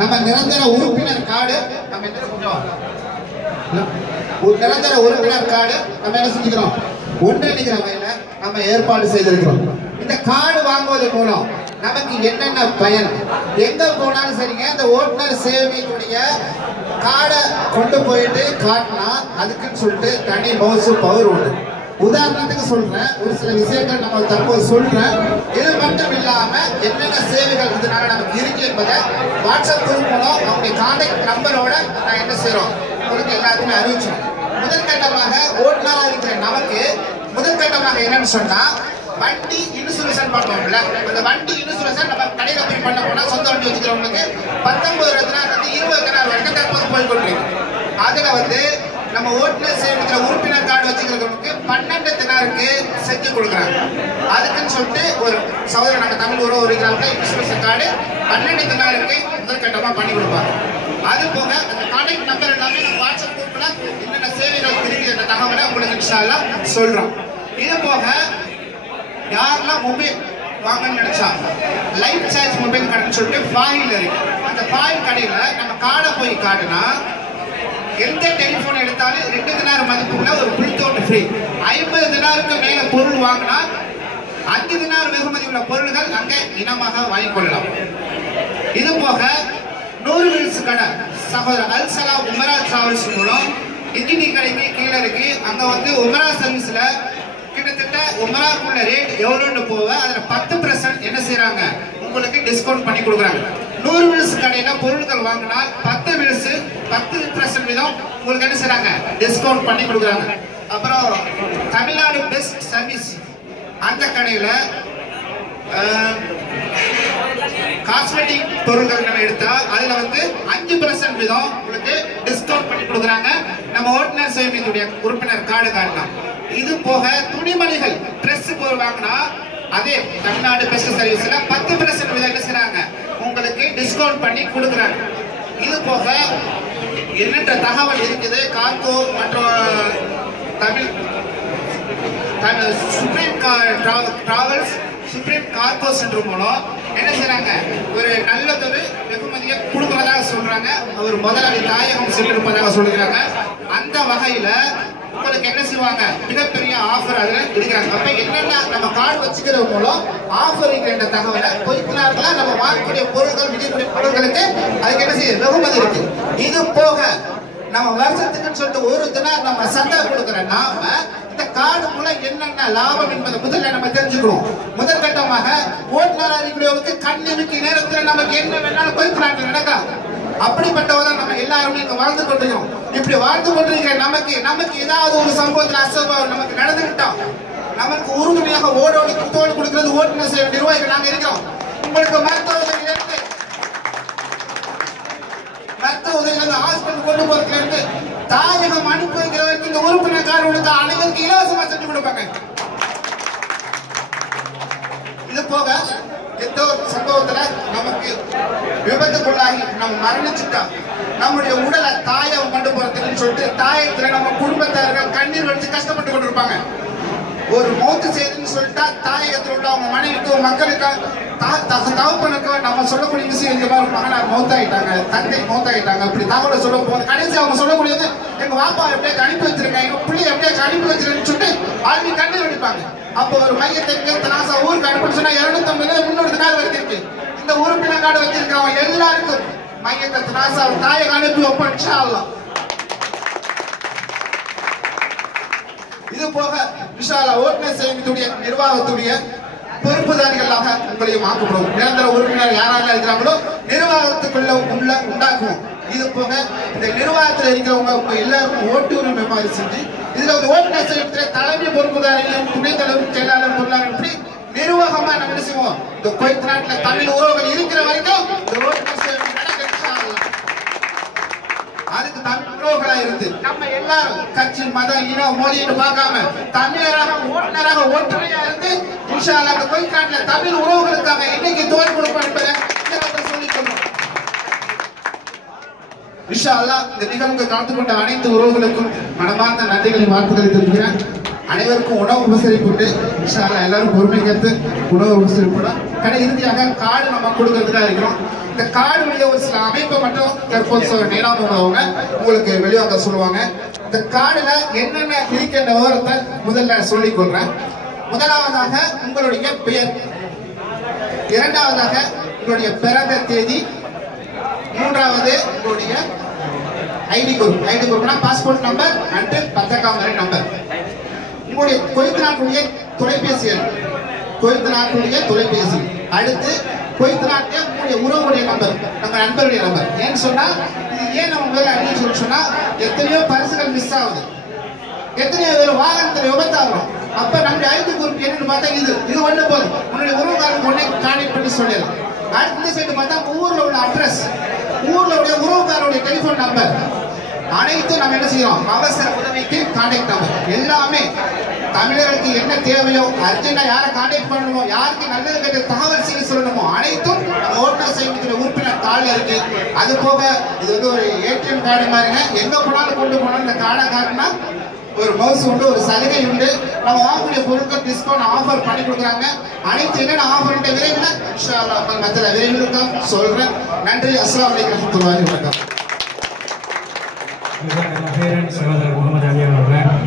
நம்ம நிரந்தர உறுப்பினர் கார்டு நம்ம என்ன செஞ்சோம் ஒரு நிரந்தர உறுப்பினர் கார்டு நம்ம என்ன செஞ்சுக்கிறோம்? ஒன்றிணைக்கிற வகையில நம்ம ஏற்பாடு செய்திருக்கிறோம். இந்த கார்டு வாங்குவது மூலம் நமக்கு என்னென்ன பயன்? எங்க போனாலும் சரிங்க இந்த ஓட்டுநர் சேவையினுடைய கார்டை கொண்டு போயிட்டு காட்டினா அதுக்குன்னு சொல்லிட்டு தனி மவுசு பவர் உண்டு. உதாரணத்துக்கு சொல்றேன். ஒரு சில விஷயங்கள் நம்ம தற்போது சொல்றேன். இது மட்டும் இல்லாம என்னென்ன சேவைகள் இதனால நமக்கு இருக்கு என்பதை வாட்ஸ்அப் குரூப் மூலம் அவங்களுடைய கான்டாக்ட் நம்பரோட நான் என்ன செய்யறோம் உங்களுக்கு எல்லாத்துக்குமே அறிவிச்சோம் முதற்கட்டமாக ஓட்டுநராக இருக்கிற நமக்கு முதற்கட்டமாக என்னன்னு சொன்னா வண்டி இன்சூரன்ஸ் பண்ணுவோம்ல அந்த வண்டி இன்சூரன்ஸ் நம்ம கடையில போய் பண்ண போனா சொந்த வண்டி வச்சுக்கிறவங்களுக்கு பத்தொன்பது ரத்னார் வந்து இருபது ரத்னார் வரைக்கும் தற்போது போய் கொண்டிருக்கு. அதுல வந்து நம்ம ஓட்டுநர் சேமிக்கிற உறுப்பினர் கார்டு வச்சுக்கிறவங்களுக்கு பன்னெண்டு தினாருக்கு செஞ்சு கொடுக்குறாங்க. அதுக்குன்னு சொல்லிட்டு ஒரு சகோதரர் நம்ம தமிழ் உறவு இருக்கிறாங்க இன்சூரன்ஸ் கார்டு பன்னெண்டு தினாருக்கு முதற்கட்டமா பண்ணி கொடுப்பாங்க. அது போக அந்த கான்டாக்ட் நம்பர் எல்லாமே நம்ம வாட்ஸ்அப் குரூப்ல என்னென்ன சேவைகள் திரும்பி அந்த தகவலை உங்களுக்கு இன்ஷா சொல்கிறோம் சொல்றோம். இது போக யாரெல்லாம் மொபைல் வாங்கணும்னு நினைச்சா லைஃப் சார்ஜ் மொபைல் கடைன்னு சொல்லிட்டு ஃபாயில் இருக்கு. அந்த ஃபாயில் கடையில நம்ம கார்டை போய் காட்டுனா எந்த டெலிபோன் எடுத்தாலும் ரெண்டு தினார் மதிப்புள்ள ஒரு புல்தோட்டு ஃப்ரீ ஐம்பது தினாருக்கு மேல பொருள் வாங்கினா அஞ்சு தினார் வெகுமதி உள்ள பொருள்கள் அங்கே இனமாக வாங்கிக் கொள்ளலாம். இது போக நூறு வீல்ஸ் கடை சகோதரர் அல்சலா உமரா டிராவல்ஸ் மூலம் இன்ஜினி கடைக்கு கீழே இருக்கு. அங்க வந்து உமரா சர்வீஸ்ல கிட்டத்தட்ட உமராக்குள்ள ரேட் எவ்வளோன்னு போக அதுல பத்து பர்சன்ட் என்ன செய்யறாங்க உங்களுக்கு டிஸ்கவுண்ட் பண்ணி கொடுக்குறாங்க. நூறு வீல்ஸ் கடையில பொருட்கள் வாங்கினா பத்து வீல்ஸ் பத்து பர்சன்ட் உங்களுக்கு என்ன செய்றாங்க டிஸ்கவுண்ட் பண்ணி கொடுக்குறாங்க. அப்புறம் தமிழ்நாடு பெஸ்ட் சர்வீஸ் அந்த கடையில காஸ்மெட்டிக் பொருட்கள் நம்ம எடுத்தா அதுல வந்து அஞ்சு பர்சன்ட் விதம் உங்களுக்கு டிஸ்கவுண்ட் பண்ணி கொடுக்குறாங்க. நம்ம ஓட்டுநர் சேவையுடைய உறுப்பினர் கார்டு காட்டலாம். இது போக துணிமணிகள் ட்ரெஸ் வாங்கினா அதே தமிழ்நாடு பெஸ்ட் சர்வீஸ்ல பத்து பர்சன்ட் விதம் என்ன செய்றாங்க? உங்களுக்கு டிஸ்கவுண்ட் பண்ணி கொடுக்குறாங்க. இது போக எண்ணற்ற தகவல் இருக்குது? கார்கோ மற்றும் தமிழ் தன் சுப்ரீம் டிராவல்ஸ் சுப்ரீம் கார்கோ என்று மூலம் என்ன செய்யறாங்க ஒரு நல்லதொரு வெகுமதியை கொடுக்கறதாக சொல்றாங்க. அவர் முதலாளி தாயகம் சென்றிருப்பதாக சொல்லுகிறாங்க. அந்த வகையில உங்களுக்கு என்ன செய்வாங்க? மிகப்பெரிய ஆஃபர் அதுல இருக்கிறாங்க அப்ப என்னென்ன நம்ம கார்டு வச்சுக்கிறது மூலம் ஆஃபர் என்ற தகவலை பொய்ப்பினார்களா நம்ம வாங்கக்கூடிய பொருட்கள் விதிக்கூடிய பொருட்களுக்கு அதுக்கு என்ன செய்யுது வெகுமதி இருக்கு. இது போ நம்ம வருஷத்துக்குன்னு சொல்லிட்டு ஒரு தினம் நம்ம சந்தா கொடுக்கிற நாம இந்த காடு மூலம் என்னென்ன லாபம் என்பதை முதல்ல நம்ம தெரிஞ்சுக்கணும். முதல் கட்டமாக ஓட்டுநர் அறிவுடையவங்களுக்கு கண்ணிமைக்கு நேரத்தில் நமக்கு என்ன வேணாலும் போய்க்கிறாங்க நடக்கலாம் அப்படிப்பட்டவதான் நம்ம எல்லாருமே இங்க வாழ்ந்து கொண்டிருக்கோம் இப்படி வாழ்ந்து கொண்டிருக்கிற நமக்கு நமக்கு ஏதாவது ஒரு சம்பவத்தில் அசம்பாவம் நமக்கு நடந்துவிட்டோம் நமக்கு உறுதுணையாக ஓடோடி குத்தோடு கொடுக்கிறது ஓட்டுநர் நிர்வாகிகள் நாங்க இருக்கிறோம். உங்களுக்கு மருத்துவ அந்த ஹாஸ்பிட்டல் கொண்டு போறதுல தாயகம் அனுப்பி வைக்கிற வரைக்கும் இந்த உறுப்பினர்காரர்களுக்கு அனைவருக்கும் இலவசமா செஞ்சு கொடுப்பாங்க. இது போக எந்த ஒரு சம்பவத்துல நமக்கு விபத்துக்குள்ளாகி நம்ம மரணிச்சுட்டோம் நம்முடைய உடலை தாயம் கொண்டு போறதுன்னு சொல்லிட்டு தாயத்துல நம்ம குடும்பத்தார்கள் கண்ணீர் வடிச்சு கஷ்டப்பட்டு கொண்டிருப்பாங்க. ஒரு மௌத்து செய்து தாயகத்தில் உள்ள அவங்க மனைவிக்கு மக்களுக்கு தா- த- நம்ம சொல்லக்கூடிய விஷயம் இந்த மாதிரி மகனார் மௌத்தாயிட்டாங்க தந்தை மௌத்தாயிட்டாங்க. அப்படி தகவலை சொல்ல போது கடைசி அவங்க சொல்லக்கூடியது எங்க வாப்பா எப்படியே அனுப்பி வச்சிருக்காங்க எங்க பிள்ளை எப்படியே அனுப்பி வச்சிருக்கேன்னு சொல்லிட்டு ஆழ்வி கண்ணீர் வெடிப்பாங்க. அப்போ ஒரு மையத்தை இங்க தனாசா ஊருக்கு அனுப்பி சொன்னா இருநூத்தி ஐம்பது முன்னூறு நாள் வரைக்கும் இருக்கு. இந்த உறுப்பினர் கார்டு வச்சிருக்கிறவங்க எல்லாருக்கும் மையத்தை தனாசா தாயகம் அனுப்பி வைப்போம் இன்ஷா இது போக விஷாலா ஓட்டுநர் சேமித்துடைய நிர்வாகத்துடைய பொறுப்புதாரிகளாக உங்களை ஆக்கப்படும் நிரந்தர உறுப்பினர் யாராக இருக்கிறாங்களோ நிர்வாகத்துக்குள்ள உள்ள உண்டாக்குவோம். இது போக இந்த நிர்வாகத்தில் இருக்கிறவங்க உங்க எல்லாருக்கும் ஓட்டு உரிமை மாதிரி செஞ்சு இதுல வந்து ஓட்டுநர் சேமித்துல தலைமை பொறுப்புதாரிகளும் துணைத் தலைவர் செயலாளர் பொருளாளர் இப்படி நிர்வாகமா நம்ம என்ன செய்வோம். இந்த குவைத் நாட்டுல தமிழ் உறவுகள் இருக்கிற வரைக்கும் இந்த ஓட்டுநர் சேவை அதுக்கு தமிழ் தமிழர்களா இருந்து நம்ம எல்லாரும் கட்சி மதம் இனம் மொழின்னு பார்க்காம தமிழராக ஓட்டுநராக ஒற்றுமையா இருந்து இன்ஷா அல்லாஹ் அந்த கொய்காட்டில் தமிழ் உறவுகளுக்காக என்னைக்கு தோல் கொடுப்போம் என்பதை இந்த இடத்துல சொல்லிக் இன்ஷா அல்லாஹ் இந்த நிகழ்வுக்கு கலந்து கொண்ட அனைத்து உறவுகளுக்கும் மனமார்ந்த நன்றிகளை வாழ்த்துக்களை தெரிவிக்கிறேன். அனைவருக்கும் உணவு உபசரிப்புட்டு இன்ஷா அல்லாஹ் எல்லாரும் பொறுமை கேட்டு உணவு உபசரிப்புடன் கடை இறுதியாக காடு நம்ம கொடுக்கறதுக்காக இருக்கிறோம். இந்த கார்டுடைய ஒரு சில அமைப்பை மட்டும் தற்போது நேராக உள்ளவங்க உங்களுக்கு வெளிவாங்க சொல்லுவாங்க. இந்த கார்டுல என்னென்ன இருக்கின்ற விவரத்தை முதல்ல சொல்லிக் கொள்றேன். முதலாவதாக உங்களுடைய பெயர். இரண்டாவதாக உங்களுடைய பிறந்த தேதி. மூன்றாவது உங்களுடைய ஐடி குரூப் ஐடி குரூப்னா பாஸ்போர்ட் நம்பர் அண்ட் பத்திரக்காமரை நம்பர் உங்களுடைய கொய்த்து நாட்டுடைய தொலைபேசி எண். கொய்த்து நாட்டுடைய தொலைபேசி. அடுத்து கொய்த்து நாட்டிய உங்களுடைய உறவுடைய நம்பர் நம்ம நண்பருடைய நம்பர் ஏன்னு சொன்னால் இது ஏன் நம்ம முதல்ல அடிச்சு சொல்லி சொன்னா எத்தனையோ பரிசுகள் மிஸ் ஆகுது. எத்தனையோ பேர் வாகனத்துல விபத்தாகிறோம் அப்போ நம்முடைய ஐந்து குரூப் என்னன்னு பார்த்தா இது. இது ஒண்ணு போதும். உன்னுடைய உறவுக்காரங்க உடனே கான்டாக்ட் பண்ணி சொல்லிடலாம். அடுத்த சைடு பார்த்தா ஊரில் உள்ள அட்ரஸ் ஊரில் உள்ள உறவுக்காரருடைய டெலிபோன் நம்பர் அனைத்தும் நம்ம என்ன செய்யறோம்? அவசர உதவிக்கு கான்டாக்ட் ஆகும். எல்லாமே தமிழர்களுக்கு என்ன தேவையோ அர்ஜென்டா யாரை கான்டாக்ட் பண்ணணுமோ யாருக்கு நல்லது கெட்ட தகவல் செய்ய சொல்லணுமோ அனைத்தும் நம்ம ஓட்டுநர் சைக்கிள் உறுப்பினர் கார்டுல இருக்கு. அது போக இது வந்து ஒரு ஏடிஎம் கார்டு மாதிரிங்க எங்க போனாலும் கொண்டு போனாலும் இந்த கார்டை காரணம்னா ஒரு மவுஸ் உண்டு ஒரு சலுகை உண்டு. நம்ம வாங்கக்கூடிய பொருட்கள் டிஸ்கவுண்ட் ஆஃபர் பண்ணி கொடுக்குறாங்க. அனைத்து என்னென்ன ஆஃபர் விரைவில் இன்ஷா மத்தியில் விரைவில் இருக்கும். சொல்றேன். நன்றி. அஸ்லாம் அலைக்கும் Terima kasih Muhammad Amir Orang.